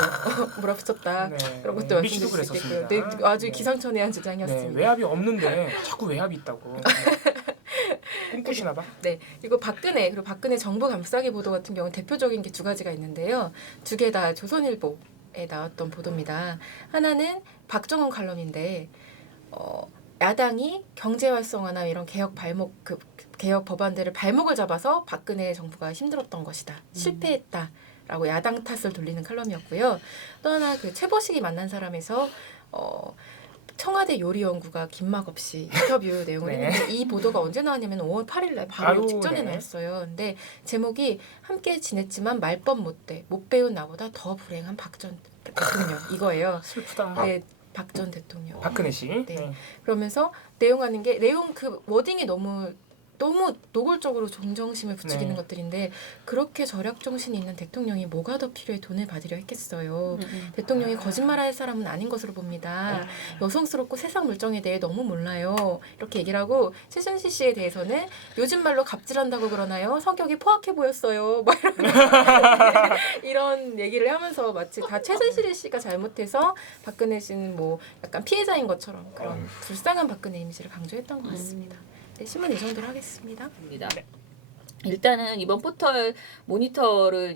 몰아붙였다. 네. 그런 것도 MBC도 말씀드릴 수 있고요. 그랬었습니다. 네, 아주 네. 기상천외한 네, 주장이었습니다. 외압이 없는데 자꾸 외압이 있다고. 꿈꾸시나 봐. 네, 그리고 박근혜 정부 감싸기 보도 같은 경우는 대표적인 게 두 가지가 있는데요. 두 개 다 조선일보에 나왔던 보도입니다. 하나는 박정원 칼럼인데 야당이 경제 활성화나 이런 개혁 법안들을 발목을 잡아서 박근혜 정부가 힘들었던 것이다. 실패했다라고 야당 탓을 돌리는 칼럼이었고요. 또 하나 그 최보식이 만난 사람에서 청와대 요리연구가 김막업 씨 인터뷰 내용을 네. 했는데 이 보도가 언제 나왔냐면 5월 8일 날 바로 아유, 직전에 네. 나왔어요. 근데 제목이 함께 지냈지만 말법 못 배운 나보다 더 불행한 박 전 대통령 이거예요. 슬프다. 네, 박 전 대통령. 박근혜 씨. 네. 그러면서 내용 그 워딩이 너무 노골적으로 존정심을 부추기는 네. 것들인데 그렇게 절약 정신이 있는 대통령이 뭐가 더 필요해 돈을 받으려 했겠어요. 대통령이 거짓말할 사람은 아닌 것으로 봅니다. 여성스럽고 세상 물정에 대해 너무 몰라요. 이렇게 얘기를 하고 최순실 씨에 대해서는 요즘 말로 갑질한다고 그러나요? 성격이 포악해 보였어요. 막 이런 얘기를 하면서 마치 다 최순실 씨가 잘못해서 박근혜 씨는 뭐 약간 피해자인 것처럼 그런 불쌍한 박근혜 이미지를 강조했던 것 같습니다. 네, 신문 이 정도로 하겠습니다. 일단은 이번 포털 모니터를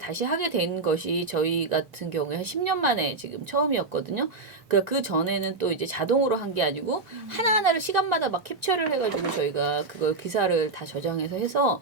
다시 하게 된 것이 저희 같은 경우에 한 10년 만에 지금 처음이었거든요. 그 전에는 또 이제 자동으로 한 게 아니고 하나하나를 시간마다 막 캡처를 해가지고 저희가 그걸 기사를 다 저장해서 해서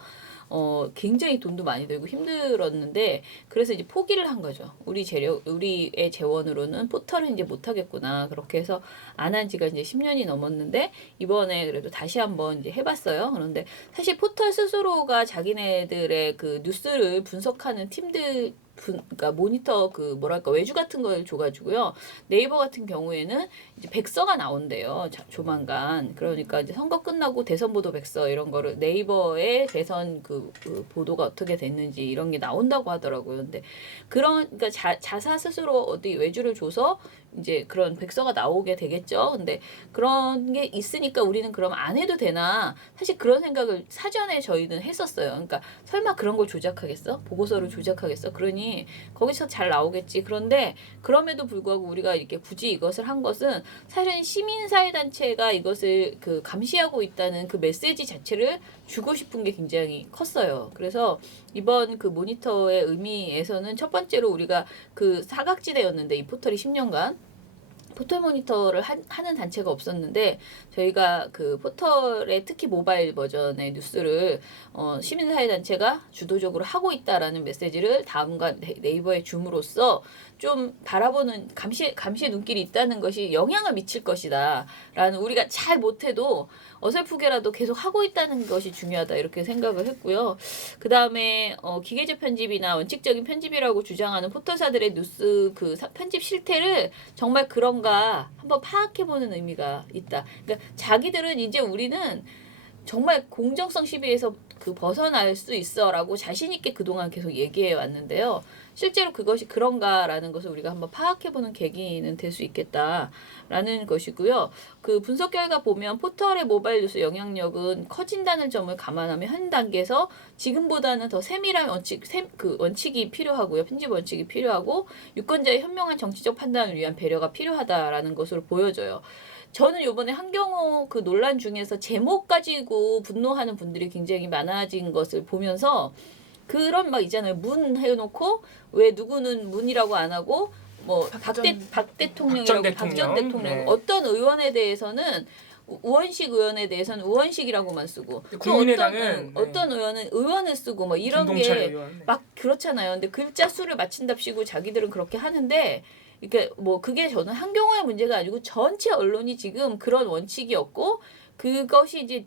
굉장히 돈도 많이 들고 힘들었는데 그래서 이제 포기를 한 거죠. 우리의 재원으로는 포털은 이제 못 하겠구나. 그렇게 해서 안 한 지가 이제 10년이 넘었는데 이번에 그래도 다시 한번 이제 해봤어요. 그런데 사실 포털 스스로가 자기네들의 그 뉴스를 분석하는 팀들 그러니까 모니터 그 뭐랄까 외주 같은 걸 줘가지고요. 네이버 같은 경우에는 이제 백서가 나온대요. 조만간. 그러니까 이제 선거 끝나고 대선 보도 백서 이런 거를 네이버에 대선 그 보도가 어떻게 됐는지 이런 게 나온다고 하더라고요. 근데 그러니까 자사 스스로 어디 외주를 줘서 이제 그런 백서가 나오게 되겠죠. 근데 그런 게 있으니까 우리는 그럼 안 해도 되나? 사실 그런 생각을 사전에 저희는 했었어요. 그러니까 설마 그런 걸 조작하겠어? 보고서를 조작하겠어? 그러니 거기서 잘 나오겠지. 그런데 그럼에도 불구하고 우리가 이렇게 굳이 이것을 한 것은 사실은 시민사회단체가 이것을 그 감시하고 있다는 그 메시지 자체를 주고 싶은 게 굉장히 컸어요. 그래서 이번 그 모니터의 의미에서는 첫 번째로 우리가 그 사각지대였는데 이 포털이 10년간 포털 모니터를 하는 단체가 없었는데 저희가 그 포털의 특히 모바일 버전의 뉴스를 시민사회단체가 주도적으로 하고 있다라는 메시지를 다음과 네이버에 줌으로써 좀 바라보는 감시의 눈길이 있다는 것이 영향을 미칠 것이다 라는 우리가 잘 못해도 어설프게라도 계속 하고 있다는 것이 중요하다 이렇게 생각을 했고요. 그 다음에 기계적 편집이나 원칙적인 편집이라고 주장하는 포털사들의 뉴스 그 편집 실태를 정말 그런가 한번 파악해보는 의미가 있다. 그러니까 자기들은 이제 우리는 정말 공정성 시비에서 그 벗어날 수 있어라고 자신 있게 그동안 계속 얘기해 왔는데요. 실제로 그것이 그런가라는 것을 우리가 한번 파악해보는 계기는 될 수 있겠다라는 것이고요. 그 분석 결과 보면 포털의 모바일 뉴스 영향력은 커진다는 점을 감안하면 현 단계에서 지금보다는 더 세밀한 원칙이 필요하고요. 편집 원칙이 필요하고 유권자의 현명한 정치적 판단을 위한 배려가 필요하다라는 것으로 보여져요. 저는 이번에 한경호 그 논란 중에서 제목 가지고 분노하는 분들이 굉장히 많아진 것을 보면서 그런 막 있잖아요. 문 해놓고 왜 누구는 문이라고 안 하고 뭐 박 대통령이라고 박 전 대통령 네. 어떤 의원에 대해서는 우원식 의원에 대해서는 우원식이라고만 쓰고 또 국민의당은 어떤 의원은 의원을 쓰고 뭐 이런 김동찬 게 의원. 네. 막 그렇잖아요. 근데 글자 수를 맞춘답시고 자기들은 그렇게 하는데 그러니까 뭐 그게 저는 한경호의 문제가 아니고 전체 언론이 지금 그런 원칙이 없고 그것이 이제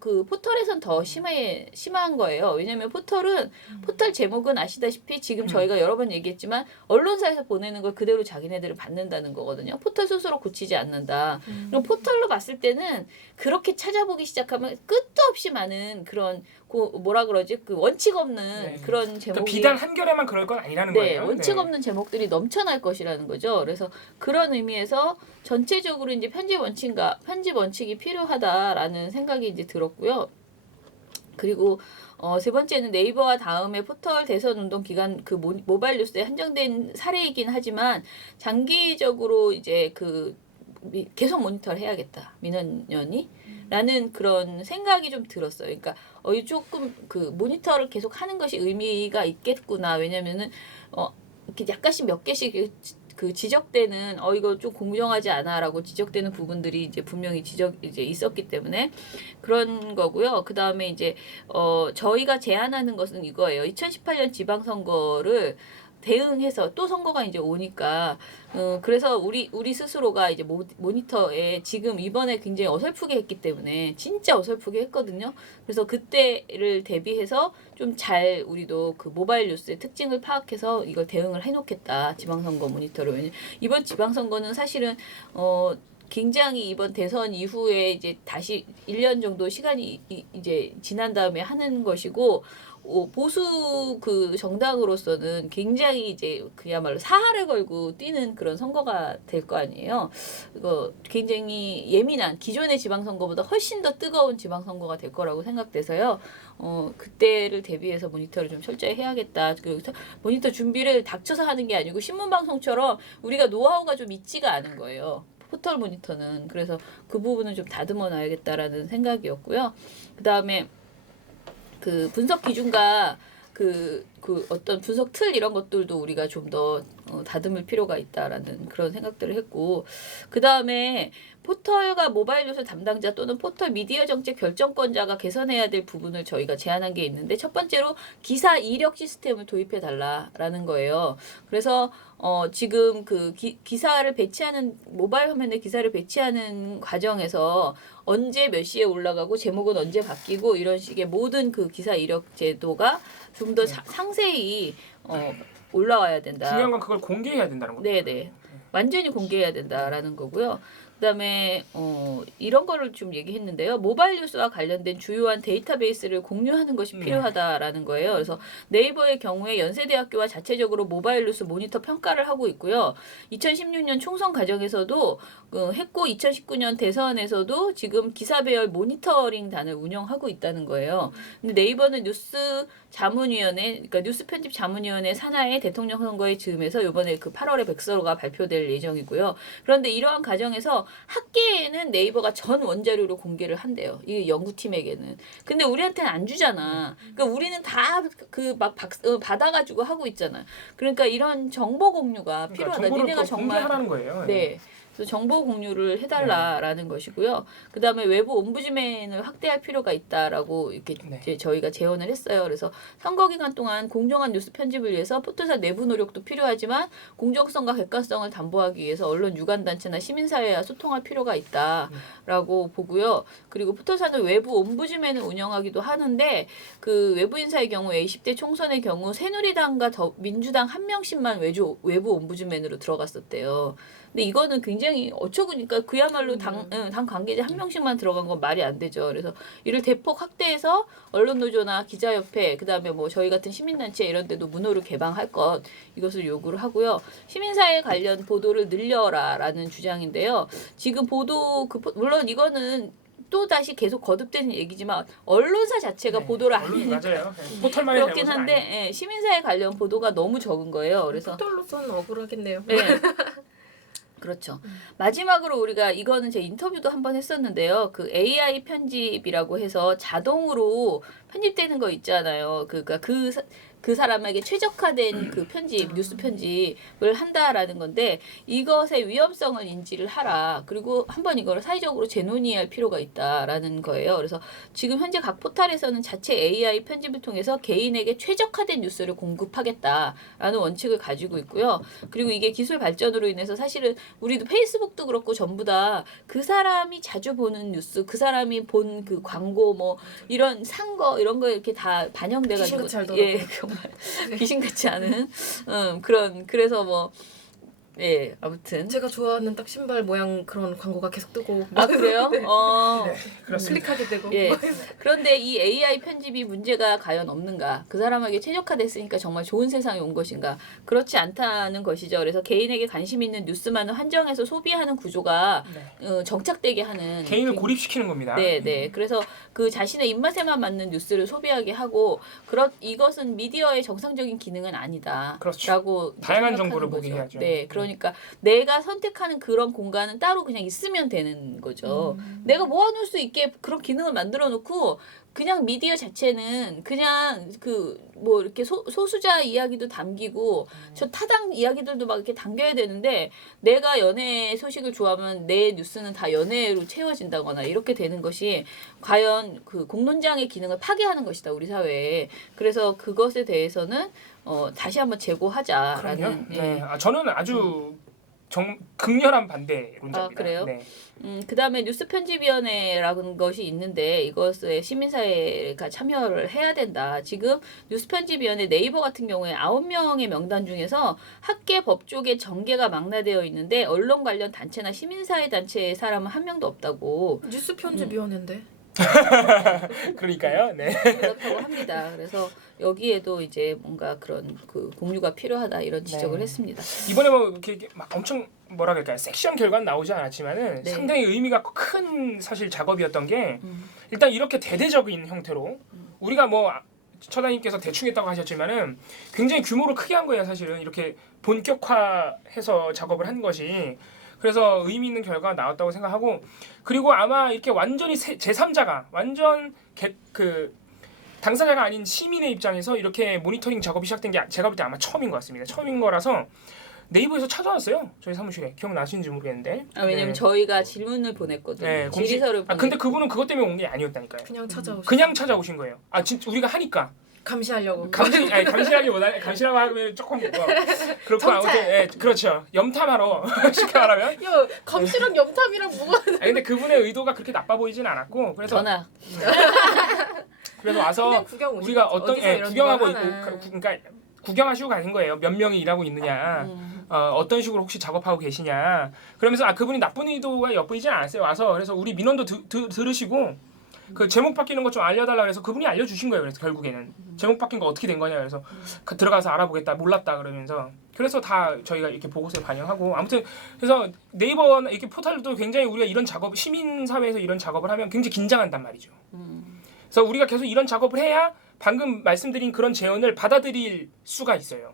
포털에선 더 심한 거예요. 왜냐하면 포털 제목은 아시다시피 지금 저희가 여러 번 얘기했지만 언론사에서 보내는 걸 그대로 자기네들을 받는다는 거거든요. 포털 스스로 고치지 않는다. 그럼 포털로 봤을 때는 그렇게 찾아보기 시작하면 끝도 없이 많은 그런 뭐라 그러지 그 원칙 없는 네. 그런 제목이 그러니까 비단 한겨레만 그럴 건 아니라는 네, 거예요. 원칙 없는 제목들이 넘쳐날 것이라는 거죠. 그래서 그런 의미에서 전체적으로 이제 편집 원칙이 필요하다라는 생각이 이제 들었고요. 그리고 세 번째는 네이버와 다음에 포털 대선 운동 기간 그 모바일 뉴스에 한정된 사례이긴 하지만 장기적으로 이제 계속 모니터를 해야겠다. 민원연이 라는 그런 생각이 좀 들었어요. 그러니까 조금 그 모니터를 계속 하는 것이 의미가 있겠구나. 왜냐면은 이렇게 약간씩 몇 개씩 그 지적되는 이거 좀 공정하지 않아라고 지적되는 부분들이 이제 분명히 이제 있었기 때문에 그런 거고요. 그 다음에 이제 저희가 제안하는 것은 이거예요. 2018년 지방선거를 대응해서 또 선거가 이제 오니까 그래서 우리 스스로가 이제 모니터에 지금 이번에 굉장히 어설프게 했기 때문에 진짜 어설프게 했거든요. 그래서 그때를 대비해서 좀 잘 우리도 그 모바일 뉴스의 특징을 파악해서 이걸 대응을 해놓겠다. 지방선거 모니터로. 왜냐면 이번 지방선거는 사실은 굉장히 이번 대선 이후에 이제 다시 1년 정도 시간이 이제 지난 다음에 하는 것이고 보수 그 정당으로서는 굉장히 이제 그야말로 사활을 걸고 뛰는 그런 선거가 될 거 아니에요. 이거 굉장히 예민한 기존의 지방선거보다 훨씬 더 뜨거운 지방선거가 될 거라고 생각돼서요. 그때를 대비해서 모니터를 좀 철저히 해야겠다. 그 모니터 준비를 닥쳐서 하는 게 아니고 신문방송처럼 우리가 노하우가 좀 있지가 않은 거예요. 포털 모니터는. 그래서 그 부분은 좀 다듬어 놔야겠다라는 생각이었고요. 그 다음에 그 분석 기준과 그 어떤 분석 틀 이런 것들도 우리가 좀 더 다듬을 필요가 있다라는 그런 생각들을 했고 그 다음에 포털과 모바일 뉴스 담당자 또는 포털 미디어 정책 결정권자가 개선해야 될 부분을 저희가 제안한 게 있는데 첫 번째로 기사 이력 시스템을 도입해 달라라는 거예요. 그래서 지금 그 기사를 배치하는 모바일 화면에 기사를 배치하는 과정에서 언제 몇 시에 올라가고 제목은 언제 바뀌고 이런 식의 모든 그 기사 이력 제도가 좀 더 상세히 올라와야 된다. 중요한 건 그걸 공개해야 된다는 거죠. 네네. 완전히 공개해야 된다라는 거고요. 그다음에 이런 거를 좀 얘기했는데요. 모바일 뉴스와 관련된 주요한 데이터베이스를 공유하는 것이 필요하다라는 거예요. 그래서 네이버의 경우에 연세대학교와 자체적으로 모바일 뉴스 모니터 평가를 하고 있고요. 2016년 총선 과정에서도 했고 2019년 대선에서도 지금 기사 배열 모니터링단을 운영하고 있다는 거예요. 근데 네이버는 뉴스 자문위원회, 그러니까 뉴스 편집 자문위원회 산하의 대통령 선거에 즈음해서 이번에 그 8월에 백서가 발표될 예정이고요. 그런데 이러한 과정에서 학계에는 네이버가 전 원자료로 공개를 한대요. 이 연구팀에게는. 근데 우리한테는 안 주잖아. 그러니까 우리는 다 그 막 받아가지고 하고 있잖아. 그러니까 이런 정보 공유가 필요하다. 정보를 니네가 또 정말 공개하라는 거예요. 네. 그래서 정보 공유를 해달라라는 것이고요. 그 다음에 외부 옴부즈맨을 확대할 필요가 있다라고 이렇게 네. 이제 저희가 제언을 했어요. 그래서 선거 기간 동안 공정한 뉴스 편집을 위해서 포털사 내부 노력도 필요하지만 공정성과 객관성을 담보하기 위해서 언론 유관단체나 시민사회와 소통할 필요가 있다라고 보고요. 그리고 포털사는 외부 옴부즈맨을 운영하기도 하는데 그 외부 인사의 경우 20대 총선의 경우 새누리당과 민주당 한 명씩만 외부 옴부즈맨으로 들어갔었대요. 근데 이거는 굉장히 어처구니까 그야말로 당 관계자 한 명씩만 들어간 건 말이 안 되죠. 그래서 이를 대폭 확대해서 언론노조나 기자협회, 그다음에 뭐 저희 같은 시민단체 이런 데도 문호를 개방할 것 이것을 요구를 하고요. 시민사회 관련 보도를 늘려라라는 주장인데요. 지금 보도 물론 이거는 또 다시 계속 거듭되는 얘기지만 언론사 자체가 보도를 안 하니까 맞아요. 포털만의 그렇긴 잘못은 한데 아니에요. 시민사회 관련 보도가 너무 적은 거예요. 그래서 포털로서는 억울하겠네요. 네. 그렇죠. 마지막으로 우리가 이거는 제 인터뷰도 한번 했었는데요. 그 AI 편집이라고 해서 자동으로 편집되는 거 있잖아요. 그러니까 그 사람에게 최적화된 그 편집, 뉴스 편집을 한다라는 건데 이것의 위험성을 인지를 하라. 그리고 한번 이거를 사회적으로 재논의할 필요가 있다라는 거예요. 그래서 지금 현재 각 포털에서는 자체 AI 편집을 통해서 개인에게 최적화된 뉴스를 공급하겠다라는 원칙을 가지고 있고요. 그리고 이게 기술 발전으로 인해서 사실은 우리도 페이스북도 그렇고 전부 다 그 사람이 자주 보는 뉴스, 그 사람이 본 그 광고 뭐 이런 산 거 이런 거 이렇게 다 반영돼가지고 귀신같이 예 정말 귀신 같지 않은 그래서 뭐 예 아무튼 제가 좋아하는 딱 신발 모양 그런 광고가 계속 뜨고 아 그래요? 네. 그렇습니다. 클릭하게 되고 예. 그런데 이 AI 편집이 문제가 과연 없는가? 그 사람에게 최적화됐으니까 정말 좋은 세상이 온 것인가? 그렇지 않다는 것이죠. 그래서 개인에게 관심 있는 뉴스만을 한정해서 소비하는 구조가 정착되게 하는 개인을 고립시키는 겁니다. 네. 그래서 그 자신의 입맛에만 맞는 뉴스를 소비하게 하고 이것은 미디어의 정상적인 기능은 아니다. 그렇죠. 라고 다양한 생각하는 정보를 보게 거죠. 해야죠. 네. 그러니까 내가 선택하는 그런 공간은 따로 그냥 있으면 되는 거죠. 내가 모아놓을 수 있게 그런 기능을 만들어 놓고 그냥 미디어 자체는 그냥 그 뭐 이렇게 소수자 이야기도 담기고 저 타당 이야기들도 막 이렇게 담겨야 되는데 내가 연애 소식을 좋아하면 내 뉴스는 다 연애로 채워진다거나 이렇게 되는 것이 과연 그 공론장의 기능을 파괴하는 것이다 우리 사회에. 그래서 그것에 대해서는 다시 한번 재고하자라는. 그럼요. 예. 네. 저는 아주 극렬한 반대론자입니다. 아, 그래요? 네. 그다음에 뉴스 편집위원회라는 것이 있는데 이것에 시민사회가 참여를 해야 된다. 지금 뉴스 편집위원회 네이버 같은 경우에 9명의 명단 중에서 학계 법조계 정계가 망라되어 있는데 언론 관련 단체나 시민사회 단체의 사람은 한 명도 없다고 뉴스 편집위원회인데 그러니까요. 네. 그렇다고 합니다. 그래서 여기에도 이제 뭔가 그런 그 공유가 필요하다 이런 지적을 네. 했습니다. 이번에 뭐 이렇게 막 엄청 뭐라 그럴까요? 섹시한 결과는 나오지 않았지만은 네. 상당히 의미가 큰 사실 작업이었던 게 일단 이렇게 대대적인 형태로 우리가 뭐 처장님께서 대충 했다고 하셨지만은 굉장히 규모를 크게 한 거예요. 사실은 이렇게 본격화해서 작업을 한 것이 그래서 의미 있는 결과가 나왔다고 생각하고 그리고 아마 이렇게 완전히 제3자가 완전 그 당사자가 아닌 시민의 입장에서 이렇게 모니터링 작업이 시작된 게 제가 볼 때 아마 처음인 것 같습니다. 처음인 거라서 네이버에서 찾아왔어요. 저희 사무실에 기억나시는지 모르겠는데. 왜냐면 네. 저희가 질문을 보냈거든요. 네, 질의서를 근데 그분은 그것 때문에 온 게 아니었다니까요. 그냥 찾아오시 그냥 찾아오신 거예요. 진짜 우리가 하니까. 감시하려고 감시라기보다 감시라고 하면 조금 그렇고 정찰. 아무튼 그렇죠. 염탐하러 쉽게 말하면. 야 감시랑 염탐이랑 뭐가 근데 그분의 의도가 그렇게 나빠 보이진 않았고 그래서 전화. 그래서 와서 그냥 구경 오시 우리가 어떤 어디서 이런 구경하고 걸 있고 하나. 그러니까 구경하시고 가신 거예요. 몇 명이 일하고 있느냐, 어떤 식으로 혹시 작업하고 계시냐. 그러면서 그분이 나쁜 의도가 엿보이지 않았어요. 와서 그래서 우리 민원도 들으시고 그 제목 바뀌는 거 좀 알려달라 그래서 그분이 알려주신 거예요. 그래서 결국에는 제목 바뀐 거 어떻게 된 거냐 그래서 들어가서 알아보겠다 몰랐다 그러면서 그래서 다 저희가 이렇게 보고서에 반영하고 아무튼 그래서 네이버 이렇게 포털도 굉장히 우리가 이런 작업 시민 사회에서 이런 작업을 하면 굉장히 긴장한단 말이죠. 그래서 우리가 계속 이런 작업을 해야 방금 말씀드린 그런 재원을 받아들일 수가 있어요.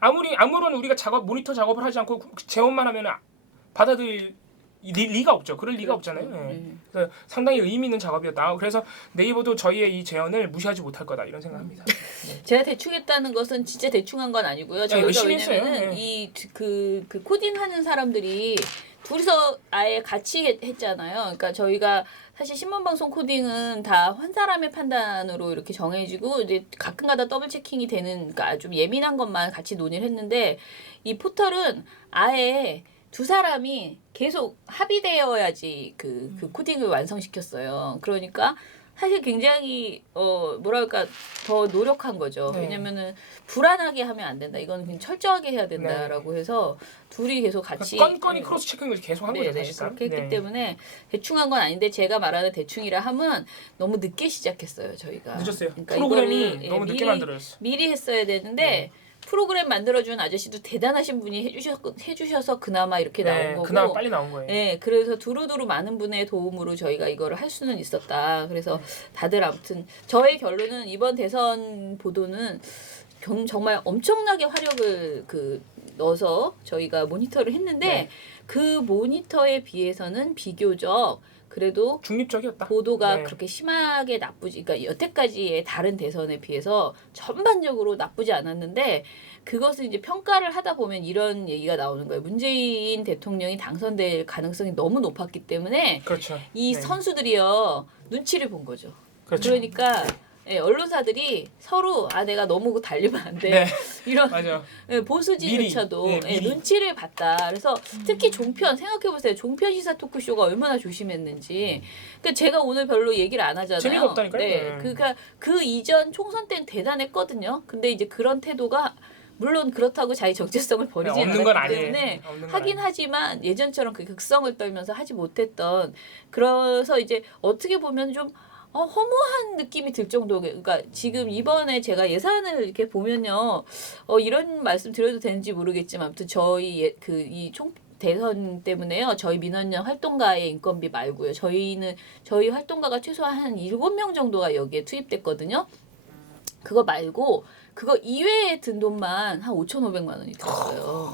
아무런 우리가 모니터 작업을 하지 않고 재원만 하면 받아들일 리가 없죠. 그럴 리가 없잖아요. 네. 그래서 상당히 의미 있는 작업이었다. 그래서 네이버도 저희의 이 제언을 무시하지 못할 거다 이런 생각합니다. 제가 대충 했다는 것은 진짜 대충한 건 아니고요. 저희가 열심히 했어요. 왜냐면은 네. 그 코딩하는 사람들이 둘이서 아예 같이 했잖아요. 그러니까 저희가 사실 신문방송 코딩은 다 한 사람의 판단으로 이렇게 정해지고 이제 가끔가다 더블 체킹이 되는 그러니까 좀 예민한 것만 같이 논의를 했는데 이 포털은 아예 두 사람이 계속 합의되어야지 그 코딩을 완성시켰어요. 그러니까 사실 굉장히 뭐랄까 더 노력한 거죠. 네. 왜냐면은 불안하게 하면 안 된다. 이건 그냥 철저하게 해야 된다라고 해서 둘이 계속 같이 건건이 크로스 체킹을 계속 한 거죠 네네, 사실상. 그렇게 했기 네. 때문에 대충한 건 아닌데 제가 말하는 대충이라 함은 너무 늦게 시작했어요 저희가. 늦었어요. 그러니까 프로그램이 이거를, 너무 늦게 미리, 만들어졌어. 미리 했어야 되는데 프로그램 만들어준 아저씨도 대단하신 분이 해주셔서 그나마 이렇게 나온 거고. 그나마 빨리 나온 거예요. 네, 그래서 두루두루 많은 분의 도움으로 저희가 이거를 할 수는 있었다. 그래서 다들 아무튼 저의 결론은 이번 대선 보도는 정말 엄청나게 화력을 넣어서 저희가 모니터를 했는데 네. 그 모니터에 비해서는 비교적 그래도 중립적이었다. 보도가 네. 그렇게 심하게 나쁘지, 그러니까 여태까지의 다른 대선에 비해서 전반적으로 나쁘지 않았는데 그것을 이제 평가를 하다 보면 이런 얘기가 나오는 거예요. 문재인 대통령이 당선될 가능성이 너무 높았기 때문에 그렇죠. 이 네. 선수들이요 눈치를 본 거죠. 그렇죠. 그러니까 예, 언론사들이 서로 내가 너무 달리면 안 돼. 네. 이런 맞아. 예, 보수지조차도 미리. 예, 눈치를 봤다. 그래서 특히 종편 생각해보세요. 종편 시사 토크쇼가 얼마나 조심했는지. 그러니까 제가 오늘 별로 얘기를 안 하잖아요. 재미가 없다니까요. 네, 네. 그러니까 그 이전 총선 때는 대단했거든요. 근데 이제 그런 태도가 물론 그렇다고 자기 정체성을 버리지 없는 건 않았기 아니에요. 때문에 없는 건 하긴 아니에요. 하지만 예전처럼 그 극성을 떨면서 하지 못했던 그래서 이제 어떻게 보면 좀 허무한 느낌이 들 정도. 그러니까 지금 이번에 제가 예산을 이렇게 보면요, 이런 말씀 드려도 되는지 모르겠지만, 아무튼 저희 이 대선 때문에요. 저희 민원연 활동가의 인건비 말고요. 저희 활동가가 최소한 한 7명 정도가 여기에 투입됐거든요. 그거 말고 그거 이외에 든 돈만 한 5,500만 원이 들었어요.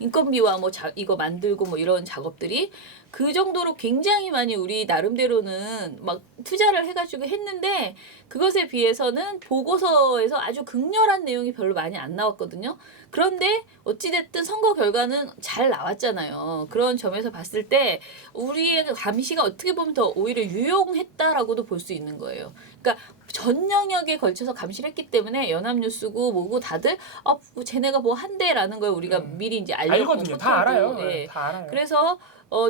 인건비와 뭐 이거 만들고 뭐 이런 작업들이 그 정도로 굉장히 많이 우리 나름대로는 막 투자를 해가지고 했는데 그것에 비해서는 보고서에서 아주 극렬한 내용이 별로 많이 안 나왔거든요. 그런데 어찌됐든 선거 결과는 잘 나왔잖아요. 그런 점에서 봤을 때 우리의 감시가 어떻게 보면 더 오히려 유용했다라고도 볼 수 있는 거예요. 그러니까 전 영역에 걸쳐서 감시를 했기 때문에 연합뉴스고 뭐고 다들 쟤네가 뭐 한대라는 걸 우리가 미리 이제 알거든요. 다 알아요. 네. 다 알아요. 그래서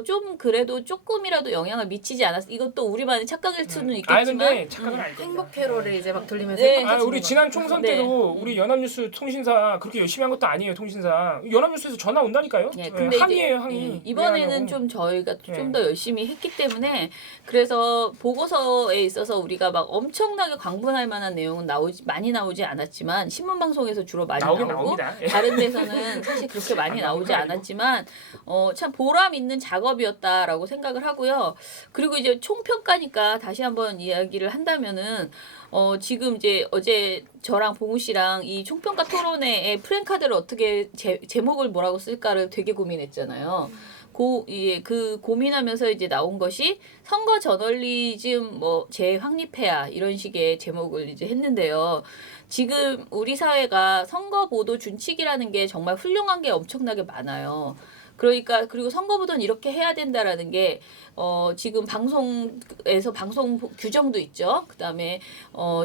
좀 그래도 조금이라도 영향을 미치지 않았어. 이것도 우리만의 착각일 수는 있겠지만. 근데 착각은 알죠. 행복 캐롤을 이제 막 돌리면서 네. 행복해지는 우리 거죠. 지난 총선 네. 때도 우리 연합뉴스 통신사 그렇게 열심히 한 것도 아니에요. 통신사 연합뉴스에서 전화 온다니까요. 네, 근데 항의예요, 항의. 이번에는 미안하다고. 좀 저희가 네. 좀 더 열심히 했기 때문에 그래서 보고서에 있어서 우리가 막 엄청나게 광분할 만한 내용은 많이 나오지 않았지만 신문 방송에서 주로 많이 나오긴 나오고 나옵니다. 다른 데서는 사실 그렇게 많이 안 나온 나오지 거 아니고. 않았지만 참 보람 있는 작업이었다라고 생각을 하고요. 그리고 이제 총평가니까 다시 한번 이야기를 한다면은 지금 이제 어제 저랑 봉우 씨랑 이 총평가 토론회의 프랭카드를 어떻게 제목을 뭐라고 쓸까를 되게 고민했잖아요. 그 고민하면서 이제 나온 것이 선거 저널리즘 뭐 재확립해야 이런 식의 제목을 이제 했는데요. 지금 우리 사회가 선거 보도 준칙이라는 게 정말 훌륭한 게 엄청나게 많아요. 그러니까 그리고 선거보도는 이렇게 해야 된다라는 게 지금 방송에서 방송 규정도 있죠. 그다음에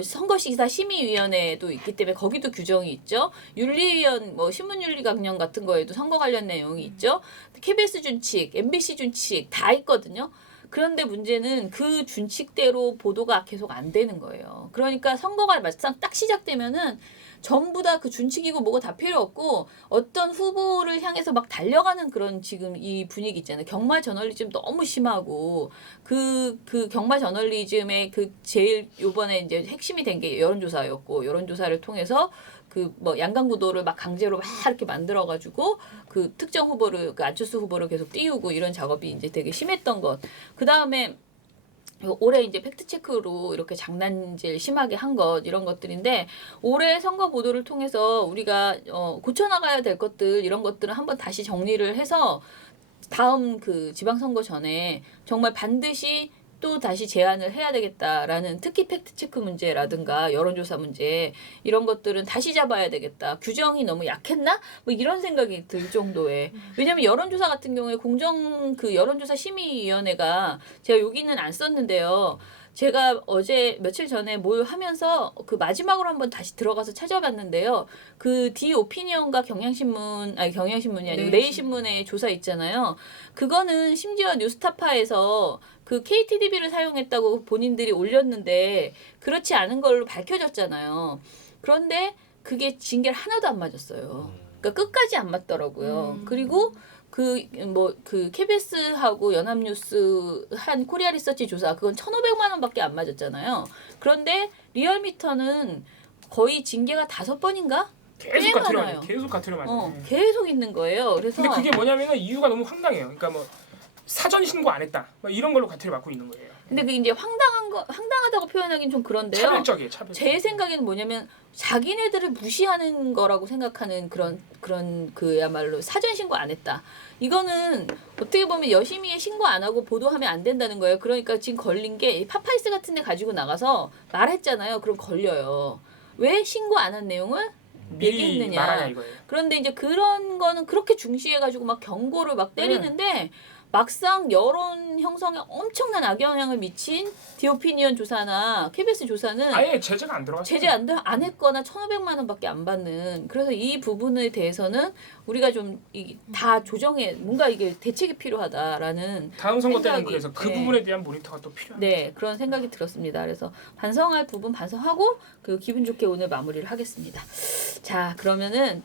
선거시사 심의위원회도 있기 때문에 거기도 규정이 있죠. 윤리위원 뭐 신문윤리 강령 같은 거에도 선거 관련 내용이 있죠. KBS 준칙, MBC 준칙 다 있거든요. 그런데 문제는 그 준칙대로 보도가 계속 안 되는 거예요. 그러니까 선거가 막상 딱 시작되면은 전부 다 그 준칙이고 뭐가 다 필요 없고 어떤 후보를 향해서 막 달려가는 그런 지금 이 분위기 있잖아요. 경마 저널리즘 너무 심하고 그 경마 저널리즘의 그 제일 요번에 이제 핵심이 된 게 여론조사였고 여론조사를 통해서 그 뭐 양강구도를 막 강제로 막 이렇게 만들어 가지고 그 특정 후보를 그 안철수 후보를 계속 띄우고 이런 작업이 이제 되게 심했던 것. 그다음에 올해 이제 팩트 체크로 이렇게 장난질 심하게 한 것 이런 것들인데 올해 선거 보도를 통해서 우리가 고쳐 나가야 될 것들 이런 것들을 한번 다시 정리를 해서 다음 그 지방선거 전에 정말 반드시 또 다시 제안을 해야 되겠다라는 특히 팩트체크 문제라든가 여론조사 문제 이런 것들은 다시 잡아야 되겠다. 규정이 너무 약했나? 뭐 이런 생각이 들 정도의. 왜냐하면 여론조사 같은 경우에 공정 그 여론조사 심의위원회가 제가 여기는 안 썼는데요. 제가 어제 며칠 전에 뭘 하면서 그 마지막으로 한번 다시 들어가서 찾아봤는데요. 그 디오피니언과 경향신문이 아니고 내일신문의 조사 있잖아요. 그거는 심지어 뉴스타파에서 그 KTDB를 사용했다고 본인들이 올렸는데 그렇지 않은 걸로 밝혀졌잖아요. 그런데 그게 징계를 하나도 안 맞았어요. 그러니까 끝까지 안 맞더라고요. 그리고 그 KBS하고 연합뉴스 한 코리아 리서치 조사 그건 1,500만 원밖에 안 맞았잖아요. 그런데 리얼미터는 거의 징계가 5번인가? 계속 가트려 맞아요. 계속 가트려 맞아요. 계속 있는 거예요. 그래서 근데 그게 뭐냐면은 이유가 너무 황당해요. 그러니까 뭐 사전 신고 안 했다. 뭐 이런 걸로 가트를 맞고 있는 거예요. 근데 그게 이제 황당하다고 표현하긴 좀 그런데요. 차별적이에요. 차별적. 제 생각에는 뭐냐면 자기네들을 무시하는 거라고 생각하는 그런 그야말로 사전 신고 안 했다. 이거는 어떻게 보면 여심이에 신고 안 하고 보도하면 안 된다는 거예요. 그러니까 지금 걸린 게 파파이스 같은 데 가지고 나가서 말했잖아요. 그럼 걸려요. 왜 신고 안 한 내용을 미리 얘기했느냐. 말하냐 이거예요. 그런데 이제 그런 거는 그렇게 중시해가지고 막 경고를 막 때리는데 막상 여론 형성에 엄청난 악영향을 미친 디오피니언 조사나 KBS 조사는 아예 제재가 안 들어갔어요. 제재 안 했거나 1,500만 원밖에 안 받는. 그래서 이 부분에 대해서는 우리가 좀 다 조정해 뭔가 이게 대책이 필요하다라는 다음 선거 때는 생각이, 그래서 그 네. 부분에 대한 모니터가 또 필요합니다. 네 그런 생각이 들었습니다. 그래서 반성할 부분 반성하고 그 기분 좋게 오늘 마무리를 하겠습니다. 자 그러면은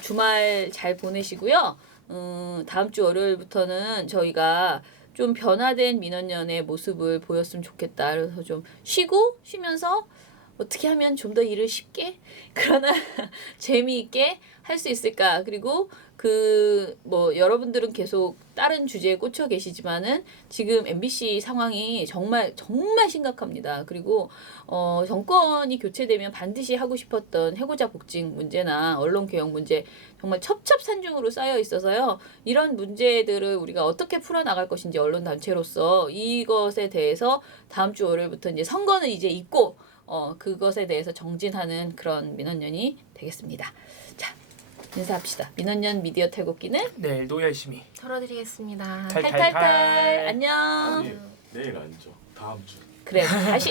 주말 잘 보내시고요. 다음 주 월요일부터는 저희가 좀 변화된 민원연의 모습을 보였으면 좋겠다. 그래서 좀 쉬면서 어떻게 하면 좀 더 일을 쉽게 그러나 재미있게 할 수 있을까. 그리고 여러분들은 계속 다른 주제에 꽂혀 계시지만은 지금 MBC 상황이 정말 심각합니다. 그리고 정권이 교체되면 반드시 하고 싶었던 해고자 복직 문제나 언론 개혁 문제 정말 첩첩산중으로 쌓여 있어서요. 이런 문제들을 우리가 어떻게 풀어나갈 것인지 언론 단체로서 이것에 대해서 다음 주 월요일부터 이제 선거는 이제 있고 그것에 대해서 정진하는 그런 민원연이 되겠습니다. 자, 인사합시다. 민원연 미디어 탈곡기는 내일도 열심히 털어드리겠습니다. 탈탈탈 안녕. 아니 내일 아니죠. 다음 주. 그래 다시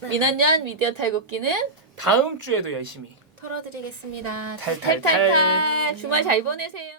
민원연 미디어 탈곡기는 다음 주에도 열심히 털어드리겠습니다. 탈탈탈. 탈탈탈 주말 잘 보내세요.